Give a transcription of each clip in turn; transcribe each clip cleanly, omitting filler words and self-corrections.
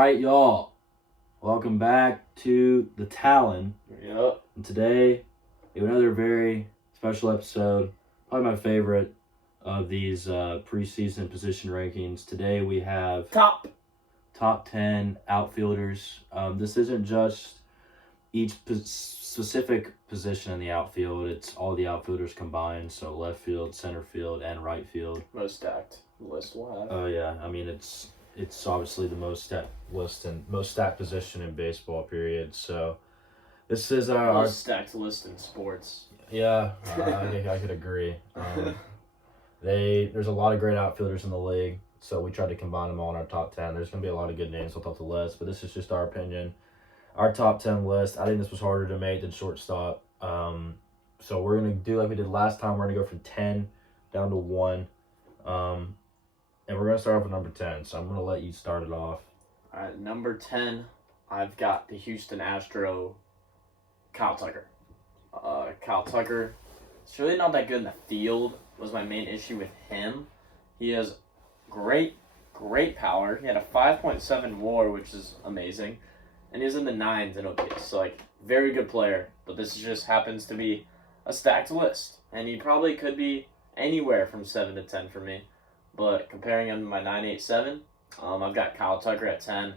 right, y'all. Welcome back to the Talon. Yep. And today, we have another very special episode. Probably my favorite of these preseason position rankings. Today we have Top 10 outfielders. This isn't just each specific position in the outfield. It's all the outfielders combined. So left field, center field, and right field. most stacked list we'll have. Oh yeah, I mean it's obviously the most stacked list and most stacked position in baseball. Period. So this is our most stacked list in sports. yeah. I think I could agree. There's a lot of great outfielders in the league, so we tried to combine them all in our top 10. There's gonna be a lot of good names on top of the list, but this is just our opinion. Our top 10 list. I think this was harder to make than shortstop. So we're gonna do like we did last time. We're gonna go from 10 down to 1. And we're going to start off with number 10, so I'm going to let you start it off. All right, number 10, I've got the Houston Astro, Kyle Tucker. Kyle Tucker, it's really not that good in the field, was my main issue with him. He has great power. He had a 5.7 WAR, which is amazing, and he's in the 9s in OPS, so, very good player, but this just happens to be a stacked list, and he probably could be anywhere from 7 to 10 for me. But comparing him to my 987, I've got Kyle Tucker at 10.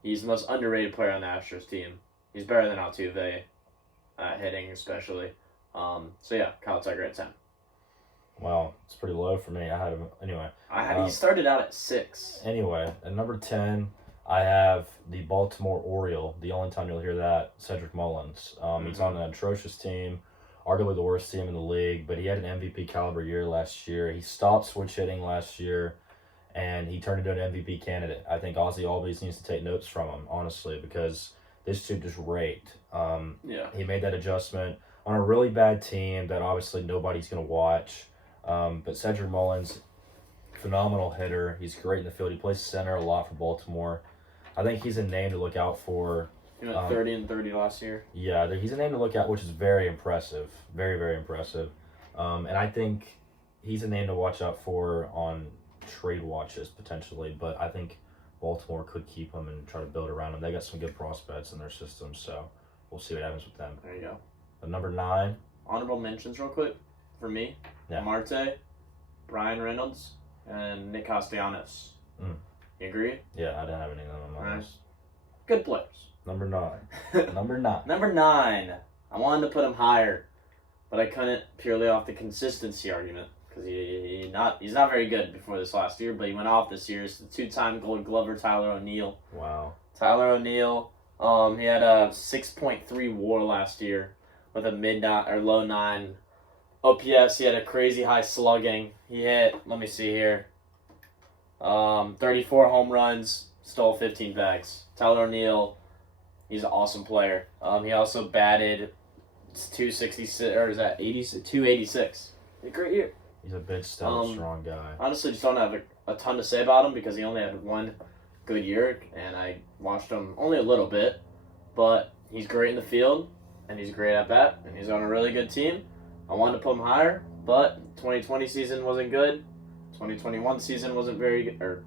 He's the most underrated player on the Astros team. He's better than Altuve at hitting, especially. So yeah, Kyle Tucker at 10. Wow, it's pretty low for me. I had him anyway. He started out at 6. Anyway, at number 10, I have the Baltimore Oriole. The only time you'll hear that, Cedric Mullins. He's on an atrocious team. Arguably the worst team in the league, but he had an MVP caliber year last year. He stopped switch hitting last year, and he turned into an MVP candidate. I think Ozzie Albies needs to take notes from him, honestly, because this dude just raked. He made that adjustment on a really bad team that obviously nobody's going to watch. But Cedric Mullins, phenomenal hitter. He's great in the field. He plays center a lot for Baltimore. I think he's a name to look out for. He went 30 and 30 last year. Yeah, he's a name to look at, which is very impressive. Very, very impressive. And I think he's a name to watch out for on trade watches, potentially. But I think Baltimore could keep him and try to build around him. They got some good prospects in their system, so we'll see what happens with them. There you go. But number 9. Honorable mentions real quick for me. Yeah. Marte, Brian Reynolds, and Nick Castellanos. You agree? Yeah, I didn't have any of them on my list. Good players. Number 9. Number 9. Number 9. I wanted to put him higher, but I couldn't purely off the consistency argument because he's not very good before this last year, but he went off this year. It's the 2-time Gold Glover Tyler O'Neill. Wow. Tyler O'Neill, he had a 6.3 WAR last year with a low 9 OPS. He had a crazy high slugging. He hit, let me see here, 34 home runs, stole 15 bags. Tyler O'Neill, he's an awesome player. He also batted 266, or is that 286? A great year. He's a big, stout, strong guy. Honestly, just don't have a ton to say about him because he only had one good year, and I watched him only a little bit. But he's great in the field, and he's great at bat, and he's on a really good team. I wanted to put him higher, but 2020 season wasn't good. 2021 season wasn't very good.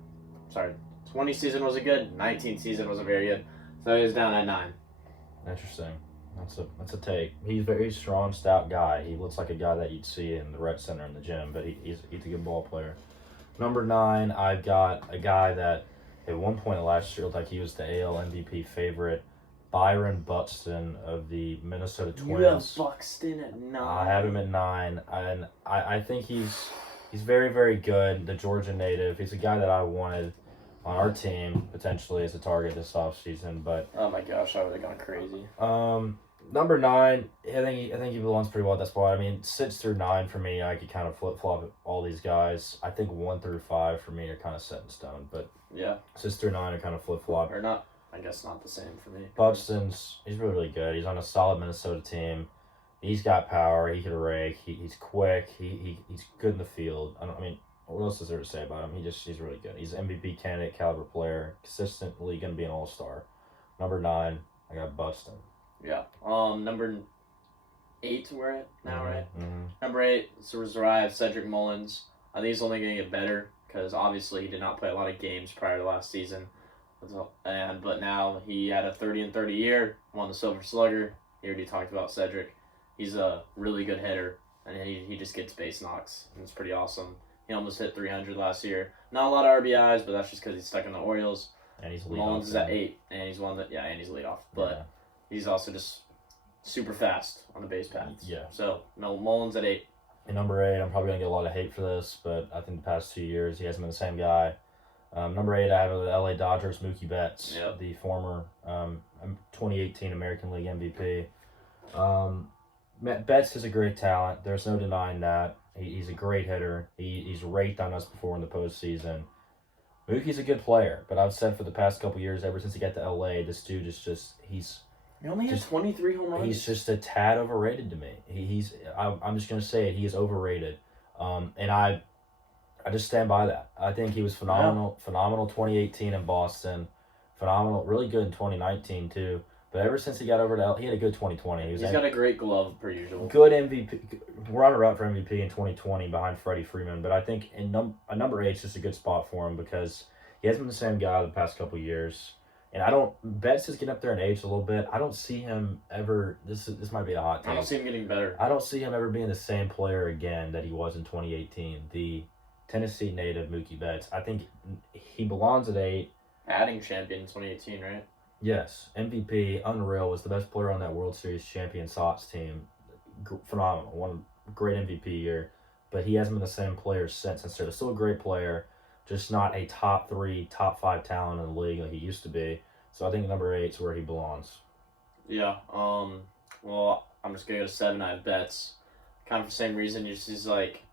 20 season wasn't good. 19 season wasn't very good. So he was down at 9. Interesting. That's a take. He's a very strong, stout guy. He looks like a guy that you'd see in the rec center in the gym, but he's a good ball player. Number 9, I've got a guy that at one point last year looked like he was the AL MVP favorite, Byron Buxton of the Minnesota Twins. You have Buxton at 9. I have him at 9, and I think he's very, very good. The Georgia native. He's a guy that I wanted on our team potentially as a target this offseason, but oh my gosh, I would have gone crazy. Number 9, I think he belongs pretty well at that spot. I mean, 6 through 9 for me, I could kind of flip flop all these guys. I think 1 through 5 for me are kind of set in stone, but yeah, 6 through 9 are kind of flip flop. Or not. I guess not the same for me. He's really, really good. He's on a solid Minnesota team. He's got power. He can rake. He's quick. He's good in the field. What else is there to say about him? He's really good. He's an MVP candidate caliber player, consistently going to be an all-star. Number 9, I got Buxton. Yeah. Number 8 we're at now, right? Mm-hmm. Number 8, I have Cedric Mullins. I think he's only going to get better because obviously he did not play a lot of games prior to last season. But now he had a 30-30 year, won the Silver Slugger. He already talked about Cedric. He's a really good hitter, and he just gets base knocks. And it's pretty awesome. He almost hit 300 last year. Not a lot of RBIs, but that's just because he's stuck in the Orioles. And he's lead Mullins off, is at 8, and he's and he's leadoff. But he's also just super fast on the base paths. Yeah. So Mullins at 8. And number 8, I'm probably gonna get a lot of hate for this, but I think the past 2 years he hasn't been the same guy. Number 8, I have the LA Dodgers, Mookie Betts, the former 2018 American League MVP. Betts is a great talent. There's no denying that. He's a great hitter. He's raked on us before in the postseason. Mookie's a good player, but I've said for the past couple years, ever since he got to LA, this dude is just He only has 23 home runs. He's just a tad overrated to me. I'm just gonna say it. He is overrated, and I just stand by that. I think he was phenomenal. Yeah. Phenomenal 2018 in Boston. Phenomenal, really good in 2019 too. But ever since he got over to he had a good 2020. He's got a great glove per usual. Good MVP. Runner-up for MVP in 2020 behind Freddie Freeman. But I think number 8 is just a good spot for him because he hasn't been the same guy the past couple years. And Betts is getting up there in age a little bit. I don't see him ever, this might be a hot take. I don't see him getting better. I don't see him ever being the same player again that he was in 2018. The Tennessee native Mookie Betts. I think he belongs at 8. Batting champion in 2018, right? Yes. MVP, unreal, was the best player on that World Series champion Sox team. Phenomenal. One great MVP year. But he hasn't been the same player since. Instead of still a great player, just not a top 3, top 5 talent in the league like he used to be. So I think number 8 is where he belongs. Yeah. Well, I'm just gonna go to 7. I have Betts. Kind of for the same reason. He's like,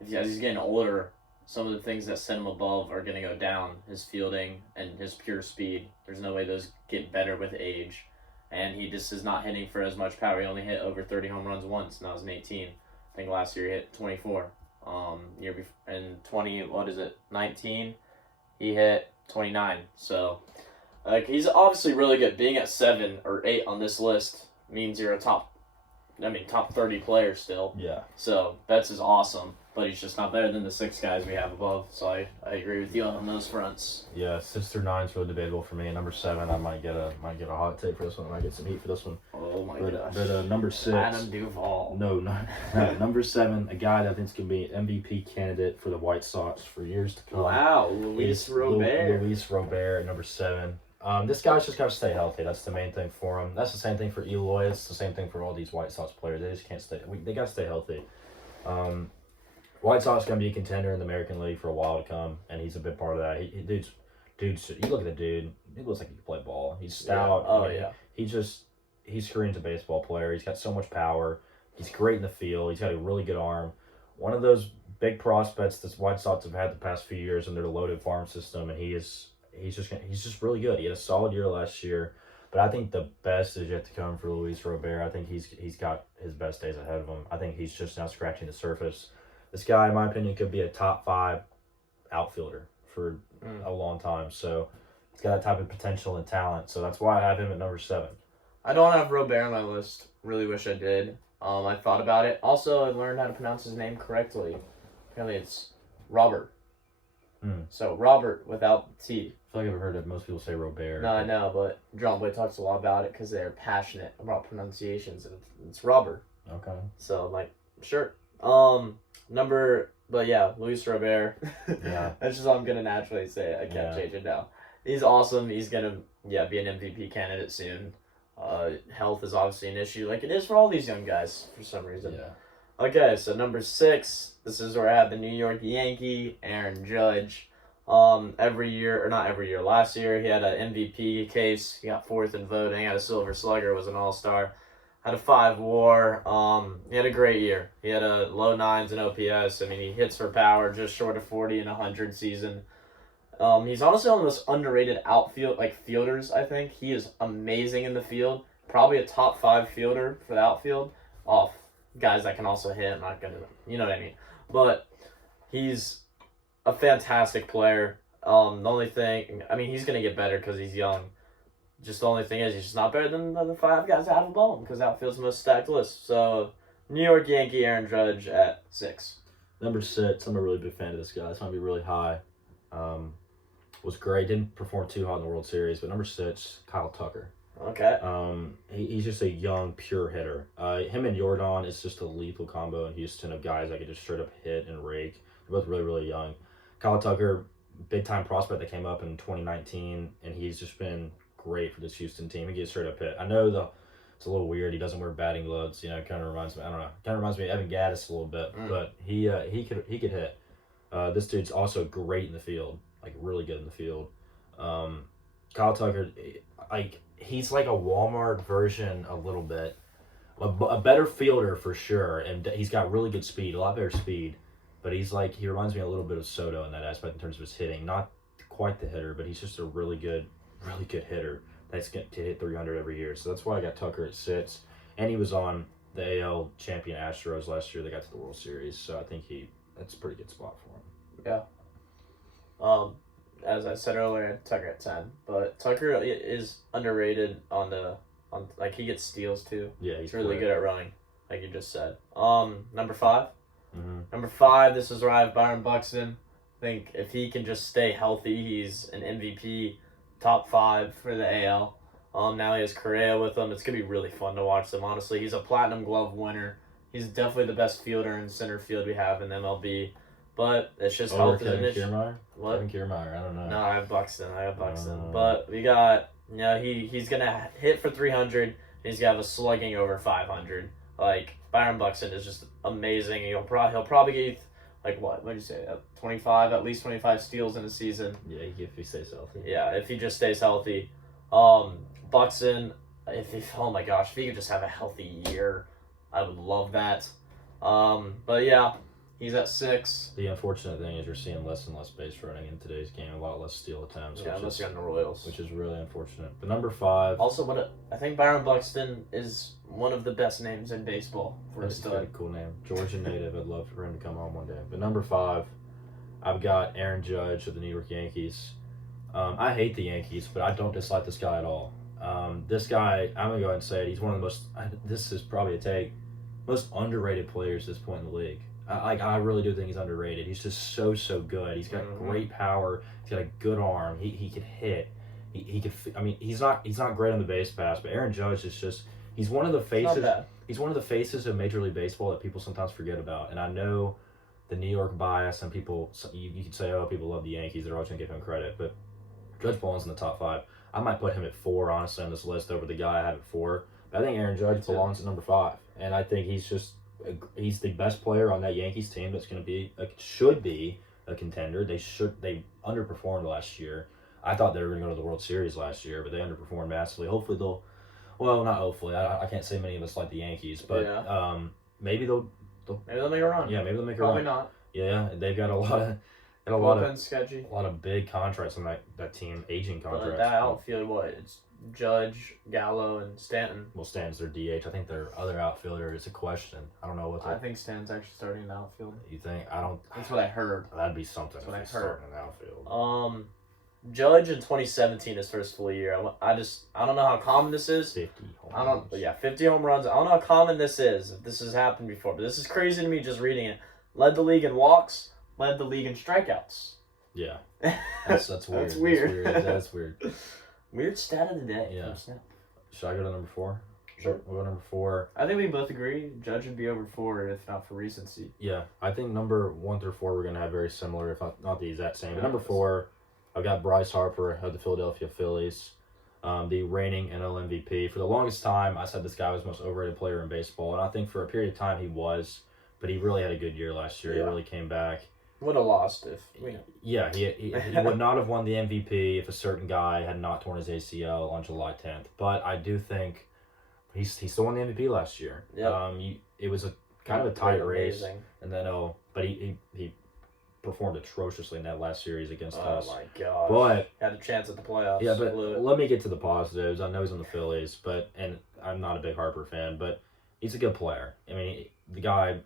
as he's getting older, some of the things that set him above are gonna go down. His fielding and his pure speed. There's no way those get better with age. And he just is not hitting for as much power. He only hit over 30 home runs once, and that was in 18. I think last year he hit 24. Year before, in 19, he hit 29. So, he's obviously really good. Being at 7 or 8 on this list means you're a top 30 player still. Yeah. So Betts is awesome, but he's just not better than the 6 guys we have above. So I agree with you on those fronts. Yeah, 6 through 9 is really debatable for me. And number 7, I might get a hot take for this one. I might get some heat for this one. Oh my gosh. But number 6, Adam Duvall. No, number 7, a guy that I think is gonna be an MVP candidate for the White Sox for years to come. Wow, Luis Robert. Luis Robert at number 7. This guy's just got to stay healthy. That's the main thing for him. That's the same thing for Eloy. It's the same thing for all these White Sox players. They just can't stay. They got to stay healthy. White Sox going to be a contender in the American League for a while to come, and he's a big part of that. Dude, you look at the dude. He looks like he can play ball. He's stout. Yeah. Oh, yeah. He screams a baseball player. He's got so much power. He's great in the field. He's got a really good arm. One of those big prospects that White Sox have had the past few years in their loaded farm system, and he's just really good. He had a solid year last year, but I think the best is yet to come for Luis Robert. I think he's got his best days ahead of him. I think he's just now scratching the surface. This guy, in my opinion, could be a top 5 outfielder for a long time. So he's got that type of potential and talent. So that's why I have him at number 7. I don't have Robert on my list. Really wish I did. I thought about it. Also, I learned how to pronounce his name correctly. Apparently, it's Robert. So Robert without the T. I feel like I've heard of most people say Robert. No, I know, but John Boy talks a lot about it because they're passionate about pronunciations, and it's Robert. Okay. So I'm like, sure. Luis Robert. Yeah. That's just how I'm gonna naturally say it. I can't change it now. He's awesome. He's gonna be an MVP candidate soon. Health is obviously an issue, like it is for all these young guys for some reason. Yeah. Okay, so number 6, this is where I have the New York Yankee, Aaron Judge. Last year he had an MVP case. He got 4th in voting, had a Silver Slugger, was an All-Star, had a 5 WAR. He had a great year. He had a low 9s in OPS. I mean, he hits for power, just short of 40 in a 100 season. He's honestly one of the most underrated fielders, I think. He is amazing in the field. Probably a top 5 fielder for the outfield. Off guys that can also hit. I'm not gonna, you know what I mean. But he's a fantastic player. The only thing, he's gonna get better because he's young. Just the only thing is, he's just not better than the other 5 guys that have above him because outfield's the most stacked list. So, New York Yankee, Aaron Judge at 6. Number 6, I'm a really big fan of this guy. It's gonna be really high. was great. Didn't perform too hot in the World Series, but number 6, Kyle Tucker. Okay. He's just a young, pure hitter. Him and Jordan is just a lethal combo in Houston of guys that could just straight up hit and rake. They're both really, really young. Kyle Tucker, big time prospect that came up in 2019, and he's just been great for this Houston team. He gets straight up hit. I know it's a little weird. He doesn't wear batting gloves. You know, kind of reminds me. I don't know. Kind of reminds me of Evan Gaddis a little bit, but he could hit. This dude's also great in the field, like really good in the field. Kyle Tucker, like he's like a Walmart version a little bit, a better fielder for sure, and he's got really good speed, a lot better speed. But he reminds me a little bit of Soto in that aspect in terms of his hitting. Not quite the hitter, but he's just a really good hitter that's going to hit 300 every year. So that's why I got Tucker at 6, and he was on the AL champion Astros last year. They got to the World Series, so I think that's a pretty good spot for him. Yeah. As I said earlier, Tucker at 10, but Tucker is underrated on like he gets steals too. Yeah, he's really good at running, like you just said. Number 5. Mm-hmm. Number 5. This is where I have Byron Buxton. I think if he can just stay healthy, he's an MVP, top 5 for the AL. Now he has Correa with him. It's gonna be really fun to watch them. Honestly, he's a Platinum Glove winner. He's definitely the best fielder in center field we have in MLB. But it's just health is an issue. What? Kevin Kiermaier, I don't know. No, I have Buxton. But we got, he's going to hit for 300. He's going to have a slugging over 500. Like, Byron Buxton is just amazing. He'll probably get, like, what did you say? 25, at least 25 steals in a season. Yeah, if he stays healthy. Yeah, if he just stays healthy. Buxton, oh my gosh, if he could just have a healthy year, I would love that. But yeah. He's at 6. The unfortunate thing is you're seeing less and less base running in today's game, a lot less steal attempts. Yeah, unless you're on the Royals. Which is really unfortunate. But number 5. Also, I think Byron Buxton is one of the best names in baseball. That's a pretty cool name. Georgia native. I'd love for him to come home one day. But number 5, I've got Aaron Judge of the New York Yankees. I hate the Yankees, but I don't dislike this guy at all. This guy, I'm going to go ahead and say it, he's one of the most, this is probably a take, most underrated players at this point in the league. I really do think he's underrated. He's just so good. He's got great power. He's got a good arm. He can hit. He could. I mean, he's not great on the base pass, but Aaron Judge is just. He's one of the faces. He's one of the faces of Major League Baseball that people sometimes forget about. And I know the New York bias, and people. You could say, oh, people love the Yankees. They're always gonna give him credit, but Judge belongs in the top 5. I might put him at 4, honestly, on this list over the guy I have at 4. But I think Aaron Judge belongs at number 5, and I think he's the best player on that Yankees team that's going to should be a contender. They underperformed last year. I thought they were going to go to the World Series last year, but they underperformed massively. Hopefully not hopefully. I can't say many of us like the Yankees, but maybe they'll make a run. Yeah, maybe they'll make a run. Probably not. Yeah, they've got a lot of big contracts on that team, aging contracts. But that outfield, it's Judge, Gallo, and Stanton. Well, Stanton's their DH. I think their other outfielder is a question. I don't know what. I think Stanton's actually starting in the outfield. You think? I don't. That's what I heard. That'd be something. That's what I heard. Starting in the outfield. Judge in 2017, his first full year. I don't know how common this is. 50 home runs. 50 home runs. I don't know how common this is. If this has happened before, but this is crazy to me just reading it. Led the league in walks. Led the league in strikeouts. Yeah, that's weird. That's weird. That's weird. Weird stat of the day. Yeah. Should I go to number 4? Sure. We'll go to number 4. I think we both agree Judge would be over 4 if not for recency. Yeah, I think number 1 through 4 we're gonna have very similar, if not the exact same. But number 4, I've got Bryce Harper of the Philadelphia Phillies, the reigning NL MVP. For the longest time, I said this guy was the most overrated player in baseball, and I think for a period of time he was, but he really had a good year last year. Yeah. He really came back. Would have lost if Yeah, he would not have won the MVP if a certain guy had not torn his ACL on July 10th. But I do think he still won the MVP last year. Yeah. It was a kind of a tight race, and then but he performed atrociously in that last series against us. Oh my gosh! But had a chance at the playoffs. Yeah, but let me get to the positives. I know he's on the Phillies, and I'm not a big Harper fan, but he's a good player. I mean, the guy.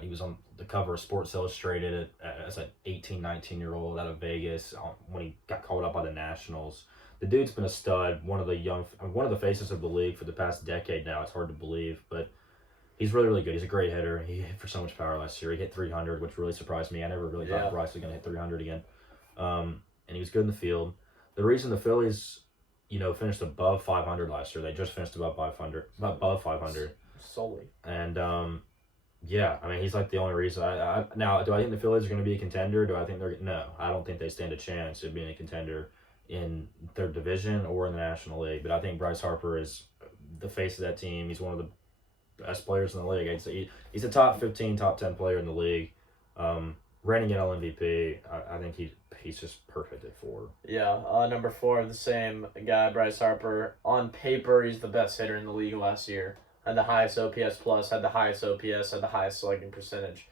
He was on the cover of Sports Illustrated as an 18, 19-year-old out of Vegas when he got called up by the Nationals. The dude's been a stud, one of the faces of the league for the past decade now. It's hard to believe, but he's really, really good. He's a great hitter. He hit for so much power last year. He hit 300, which really surprised me. I never really thought Bryce was going to hit 300 again. and he was good in the field. The reason the Phillies, finished above 500 last year, they just finished above 500. Solely. And yeah, I mean, he's like the only reason. Now, do I think the Phillies are going to be a contender? Do I think they're no? I don't think they stand a chance of being a contender in their division or in the National League. But I think Bryce Harper is the face of that team. He's one of the best players in the league. He's a top 15, top 10 player in the league. Reigning NL MVP. I think he's just perfect at 4. Yeah, number 4, the same guy, Bryce Harper. On paper, he's the best hitter in the league last year. Had the highest OPS plus, had the highest OPS, had the highest slugging percentage.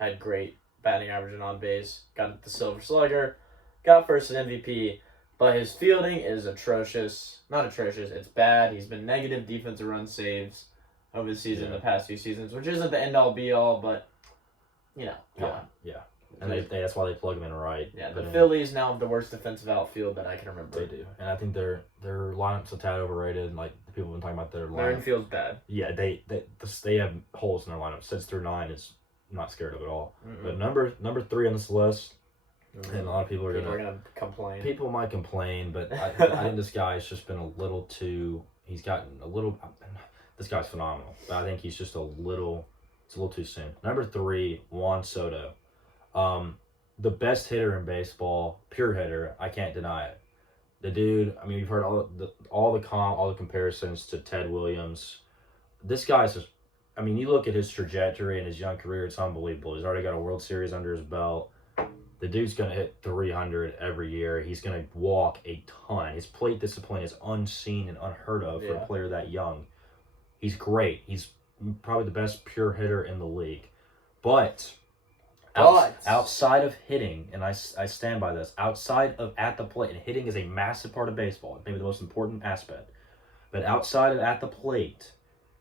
Had great batting average and on base. Got the Silver Slugger. Got first in MVP. But his fielding is atrocious. Not atrocious, it's bad. He's been negative defensive run saves over the season, the past few seasons, which isn't the end-all be-all, but, come on. Yeah. And that's why they plug him in right. Yeah, the Phillies now have the worst defensive outfield that I can remember. They do. And I think their lineup's a tad overrated. Like, the people have been talking about their lineup. Their infield's bad. Yeah, they have holes in their lineup. 6 through 9 is not scared of at all. Mm-mm. But number 3 on this list, and a lot of people are gonna complain. People might complain, but I think this guy's just been a little too. He's gotten a little. This guy's phenomenal, but I think he's just a little. It's a little too soon. Number 3, Juan Soto, the best hitter in baseball, pure hitter. I can't deny it. The dude. I mean, you've heard all the comparisons to Ted Williams. This guy's just. I mean, you look at his trajectory and his young career. It's unbelievable. He's already got a World Series under his belt. The dude's going to hit 300 every year. He's going to walk a ton. His plate discipline is unseen and unheard of for a player that young. He's great. He's probably the best pure hitter in the league. But outside of hitting, and I stand by this, outside of at the plate, and hitting is a massive part of baseball, maybe the most important aspect. But outside of at the plate,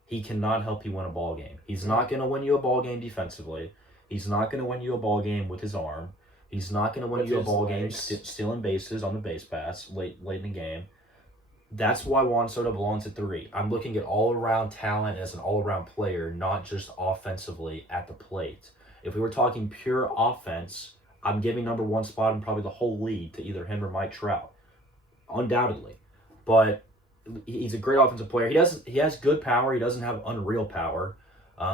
he cannot help you win a ball game. He's not going to win you a ball game defensively. He's not going to win you a ball game with his arm. He's not going to win you a ball game stealing bases on the base pass late in the game. That's why Juan Soto belongs at 3. I'm looking at all-around talent as an all-around player, not just offensively at the plate. If we were talking pure offense, I'm giving number 1 spot in probably the whole league to either him or Mike Trout, undoubtedly. But he's a great offensive player. He has good power. He doesn't have unreal power.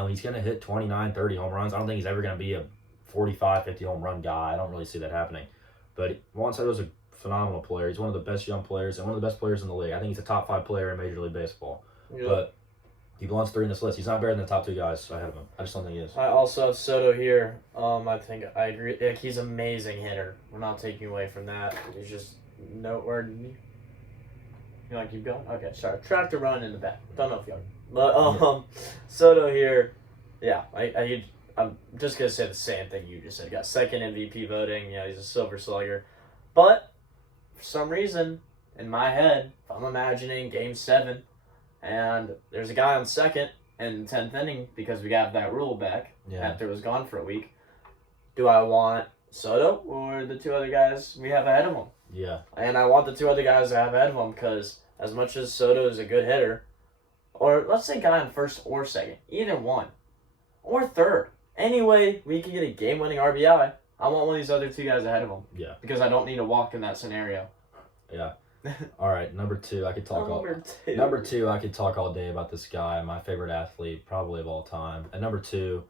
He's going to hit 29, 30 home runs. I don't think he's ever going to be a 45, 50 home run guy. I don't really see that happening. But Juan Soto's a phenomenal player. He's one of the best young players and one of the best players in the league. I think he's a top 5 player in Major League Baseball. Yep. But he belongs 3 in this list. He's not better than the top 2 guys ahead of him. I just don't think he is. I also have Soto here. I think I agree. He's an amazing hitter. We're not taking away from that. He's just noteworthy. You want to keep going? Okay, sorry. Tractor run in the back. Don't know if you But Soto here, yeah, I'm just going to say the same thing you just said. He got 2nd MVP voting. Yeah, he's a Silver Slugger. But for some reason, in my head, if I'm imagining Game 7, and there's a guy on 2nd in the 10th inning because we got that rule back after it was gone for a week, do I want Soto or the 2 other guys we have ahead of him? Yeah. And I want the 2 other guys I have ahead of him because as much as Soto is a good hitter, or let's say guy on 1st or 2nd, either one, or 3rd. Anyway, we can get a game-winning RBI. I want one of these other 2 guys ahead of him. Yeah. Because I don't need to walk in that scenario. Yeah. All right, number 2, I could talk Number 2, I could talk all day about this guy, my favorite athlete probably of all time. And number 2,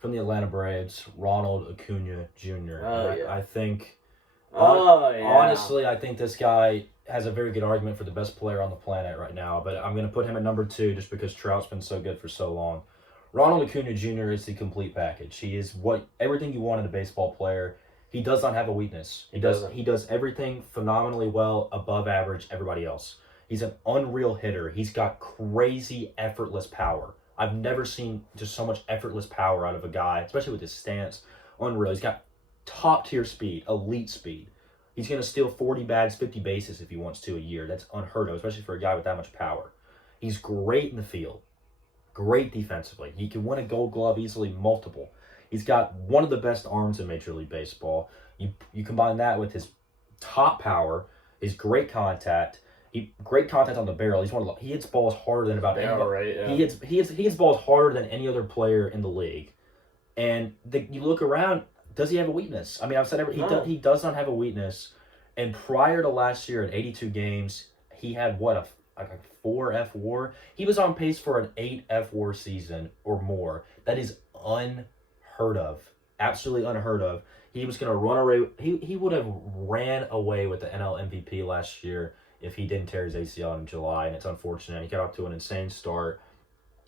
from the Atlanta Braves, Ronald Acuna Jr. I think honestly, I think this guy has a very good argument for the best player on the planet right now, but I'm going to put him at number 2 just because Trout's been so good for so long. Ronald Acuna Jr. is the complete package. He is everything you want in a baseball player. He does not have a weakness. He does everything phenomenally well, above average everybody else. He's an unreal hitter. He's got crazy effortless power. I've never seen just so much effortless power out of a guy, especially with his stance. Unreal. He's got top-tier speed, elite speed. He's going to steal 40 bags, 50 bases if he wants to a year. That's unheard of, especially for a guy with that much power. He's great in the field. Great defensively. He can win a Gold Glove easily, multiple. He's got one of the best arms in Major League Baseball. You combine that with his top power, his great contact. Great contact on the barrel. He hits balls harder than about anybody. Right, yeah. He hits balls harder than any other player in the league. And you look around. Does he have a weakness? I mean, I've said he does not have a weakness. And prior to last year, at 82 games, he had what, a 4 F WAR? He was on pace for an 8 F WAR season or more. That is unheard of. Absolutely unheard of. He was going to run away. He would have ran away with the NL MVP last year if he didn't tear his ACL in July, and it's unfortunate. He got off to an insane start.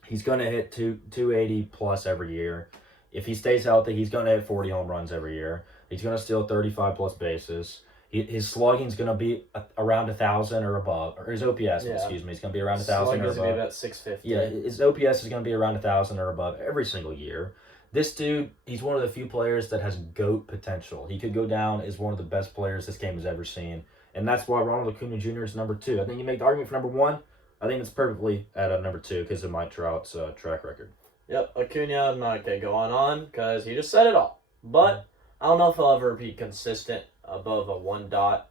He's going to hit 280 plus every year. If he stays healthy, he's going to hit 40 home runs every year. He's going to steal 35 plus bases. His slugging is going to be around 1,000 or above, or his OPS, excuse me, is going to be around 1,000 or above. Slugging is going to be about 650. Yeah, his OPS is going to be around 1,000 or above every single year. This dude, he's one of the few players that has GOAT potential. He could go down as one of the best players this game has ever seen, and that's why Ronald Acuna Jr. is number 2. I think you make the argument for number 1. I think it's perfectly at number 2 because of Mike Trout's track record. Yep, Acuna, I'm not going to go on because he just said it all. But I don't know if he'll ever be consistent above a 1 dot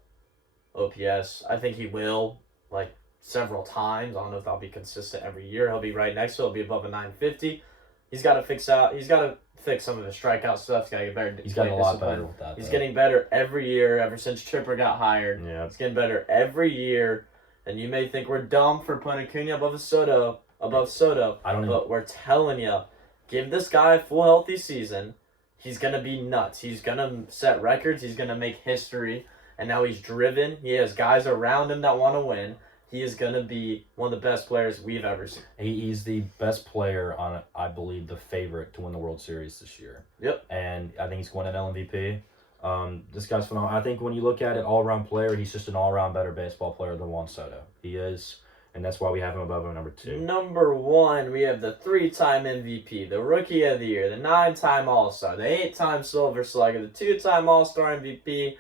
OPS. I think he will, like, several times. I don't know if that'll be consistent every year. He'll be right next to it. He'll be above a 950. He's got to fix some of his strikeout stuff. He's got to get better. He's getting a lot better with that. He's getting better every year ever since Chipper got hired. Yeah. He's getting better every year. And you may think we're dumb for putting Acuna above Soto. But we're telling you, give this guy a full healthy season. He's going to be nuts. He's going to set records. He's going to make history. And now he's driven. He has guys around him that want to win. He is going to be one of the best players we've ever seen. He's the best player on, I believe, the favorite to win the World Series this year. Yep. And I think he's going to win an MVP. This guy's phenomenal. I think when you look at it, all-around player, he's just an all-around better baseball player than Juan Soto. He is, and that's why we have him above him number 2. Number 1, we have the 3-time MVP, the Rookie of the Year, the 9-time All-Star, the 8-time Silver Slugger, the 2-time All-Star MVP,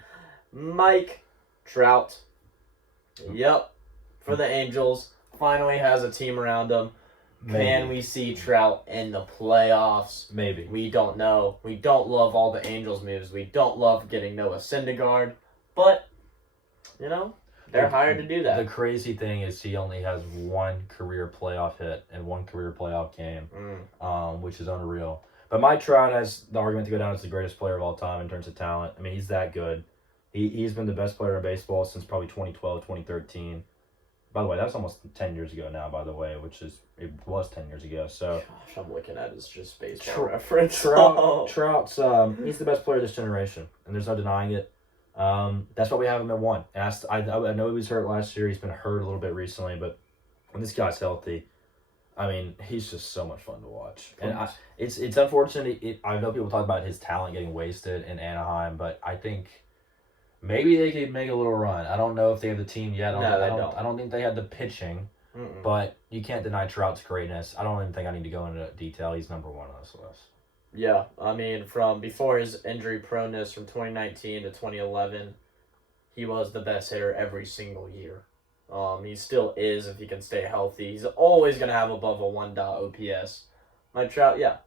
Mike Trout. Yep. For the Angels, finally has a team around him. Maybe. Can we see Trout in the playoffs? Maybe. We don't know. We don't love all the Angels moves. We don't love getting Noah Syndergaard. But, they're hired to do that. The crazy thing is he only has 1 career playoff hit and 1 career playoff game, which is unreal. But Mike Trout has the argument to go down as the greatest player of all time in terms of talent. I mean, he's that good. He's been the best player in baseball since probably 2012, 2013. By the way, that's almost 10 years ago now, by the way, it was 10 years ago. So gosh, I'm looking at his just baseball reference. Trout's, he's the best player of this generation, and there's no denying it. That's why we have him at 1. And I know he was hurt last year. He's been hurt a little bit recently, but when this guy's healthy, I mean, he's just so much fun to watch. And it's unfortunate. I know people talk about his talent getting wasted in Anaheim, but I think maybe they could make a little run. I don't know if they have the team yet. I don't think they have the pitching, but you can't deny Trout's greatness. I don't even think I need to go into detail. He's number 1 on this list. Yeah, I mean, from before his injury proneness from 2019 to 2011, he was the best hitter every single year. He still is if he can stay healthy. He's always going to have above a 1 dot OPS. Mike Trout, yeah,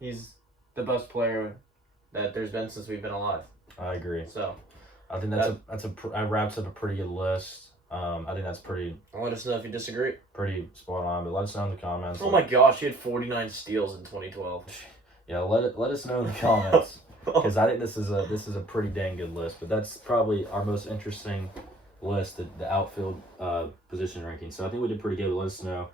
he's the best player that there's been since we've been alive. I agree. So I think that wraps up a pretty good list. I think that's pretty. Let us know if you disagree. Pretty spot on, but let us know in the comments. Oh my gosh, he had 49 steals in 2012. Yeah, let us know in the comments because I think this is a pretty dang good list. But that's probably our most interesting list, the outfield position ranking. So I think we did pretty good. Let us know